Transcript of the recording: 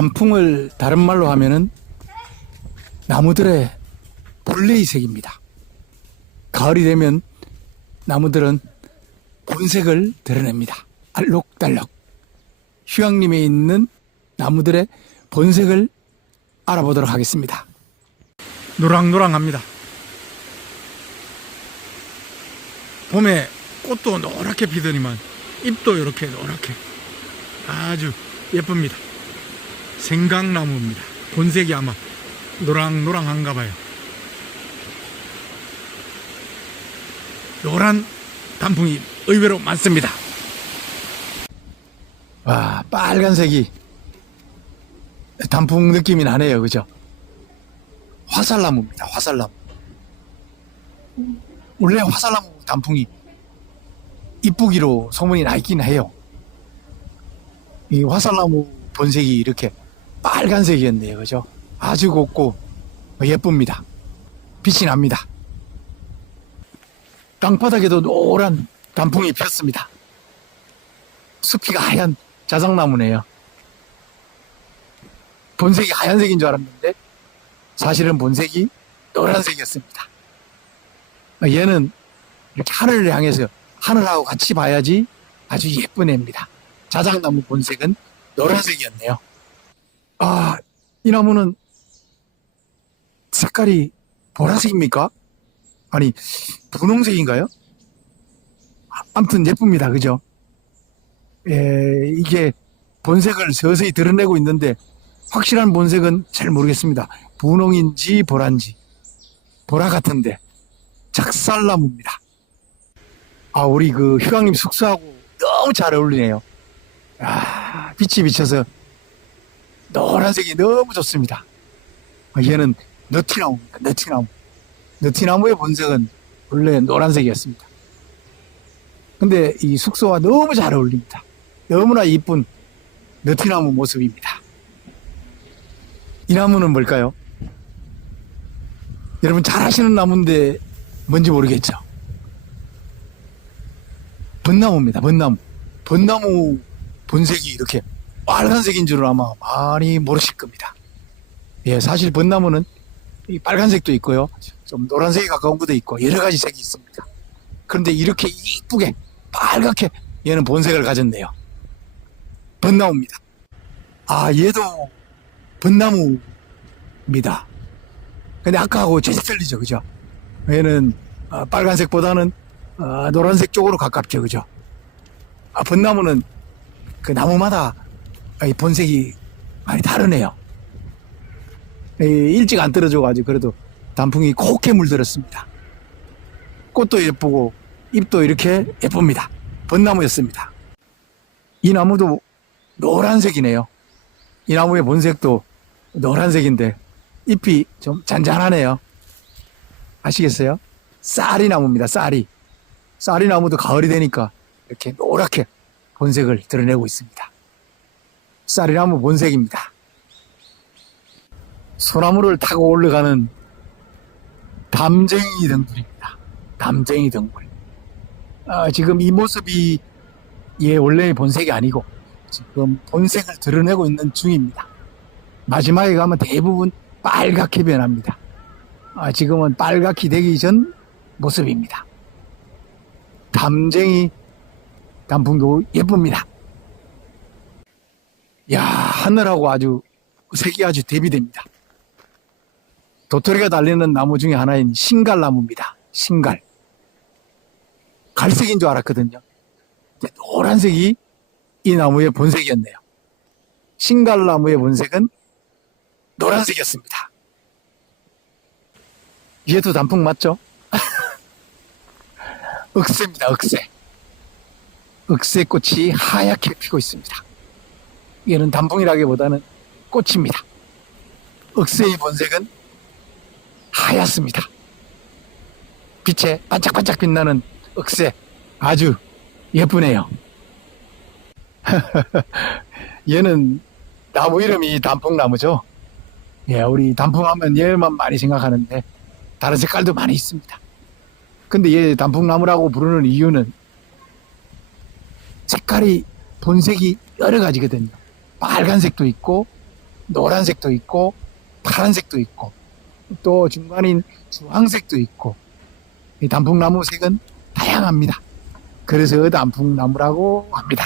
단풍을 다른 말로 하면은 나무들의 본래의 색입니다. 가을이 되면 나무들은 본색을 드러냅니다. 알록달록. 휴양림에 있는 나무들의 본색을 알아보도록 하겠습니다. 노랑노랑합니다. 봄에 꽃도 노랗게 피더니만 잎도 이렇게 노랗게 아주 예쁩니다. 생강나무입니다. 본색이 아마 노랑노랑한가 봐요. 노란 단풍이 의외로 많습니다. 와, 빨간색이 단풍 느낌이 나네요. 그죠? 화살나무입니다. 화살나무. 원래 화살나무 단풍이 이쁘기로 소문이 나 있긴 해요. 이 화살나무 본색이 이렇게 빨간색이었네요. 그죠? 아주 곱고 예쁩니다. 빛이 납니다. 땅바닥에도 노란 단풍이 폈습니다. 숲이가 하얀 자작나무네요. 본색이 하얀색인 줄 알았는데 사실은 본색이 노란색이었습니다. 얘는 이렇게 하늘을 향해서 하늘하고 같이 봐야지 아주 예쁜 애입니다. 자작나무 본색은 노란색이었네요. 아, 이 나무는 색깔이 보라색입니까? 아니, 분홍색인가요? 아, 아무튼 예쁩니다. 그죠? 예, 이게 본색을 서서히 드러내고 있는데 확실한 본색은 잘 모르겠습니다. 분홍인지 보라인지. 보라 같은데 작살나무입니다. 아, 우리 그 휴강림 숙소하고 너무 잘 어울리네요. 아, 빛이 비쳐서 노란색이 너무 좋습니다. 아, 얘는 너티나무입니다. 너티나무. 너티나무의 본색은 원래 노란색이었습니다. 근데 이 숙소와 너무 잘 어울립니다. 너무나 이쁜 너티나무 모습입니다. 이 나무는 뭘까요? 여러분 잘 아시는 나무인데 뭔지 모르겠죠? 벚나무입니다. 벚나무. 벚나무 본색이 이렇게 빨간색인 줄은 아마 많이 모르실 겁니다. 예, 사실 벚나무는 이 빨간색도 있고요. 좀 노란색에 가까운 것도 있고 여러 가지 색이 있습니다. 그런데 이렇게 이쁘게 빨갛게 얘는 본색을 가졌네요. 벚나무입니다. 아, 얘도 벚나무입니다. 근데 아까하고 제일 틀리죠, 그죠? 얘는 어, 빨간색보다는 어, 노란색 쪽으로 가깝죠, 그죠? 아, 벚나무는 그 나무마다 이 본색이 많이 다르네요. 이, 일찍 안 떨어져가지고 그래도 단풍이 곱게 물들었습니다. 꽃도 예쁘고 잎도 이렇게 예쁩니다. 벚나무였습니다. 이 나무도 노란색이네요. 이 나무의 본색도 노란색인데 잎이 좀 잔잔하네요. 아시겠어요? 쌀이 나무입니다. 쌀이. 쌀이 나무도 가을이 되니까 이렇게 노랗게 본색을 드러내고 있습니다. 쌀이 나무 본색입니다. 소나무를 타고 올라가는 담쟁이 덩굴입니다. 담쟁이 덩굴. 아, 지금 이 모습이 얘 원래의 본색이 아니고 지금 본색을 드러내고 있는 중입니다. 마지막에 가면 대부분 빨갛게 변합니다. 아, 지금은 빨갛게 되기 전 모습입니다. 담쟁이 단풍도 예쁩니다. 야 하늘하고 아주 색이 아주 대비됩니다. 도토리가 달리는 나무 중에 하나인 신갈나무입니다. 신갈. 갈색인 줄 알았거든요. 노란색이 이 나무의 본색이었네요. 신갈나무의 본색은 노란색이었습니다. 얘도 단풍 맞죠? 억새입니다, 억새. 억새꽃이 하얗게 피고 있습니다. 얘는 단풍이라기보다는 꽃입니다. 억새의 본색은 하얗습니다. 빛에 반짝반짝 빛나는 억새 아주 예쁘네요. 얘는 나무 이름이 단풍나무죠. 예, 우리 단풍하면 얘만 많이 생각하는데 다른 색깔도 많이 있습니다. 근데 얘 단풍나무라고 부르는 이유는 색깔이 본색이 여러 가지거든요. 빨간색도 있고 노란색도 있고 파란색도 있고 또 중간인 주황색도 있고 이 단풍나무 색은 다양합니다. 그래서 단풍나무라고 합니다.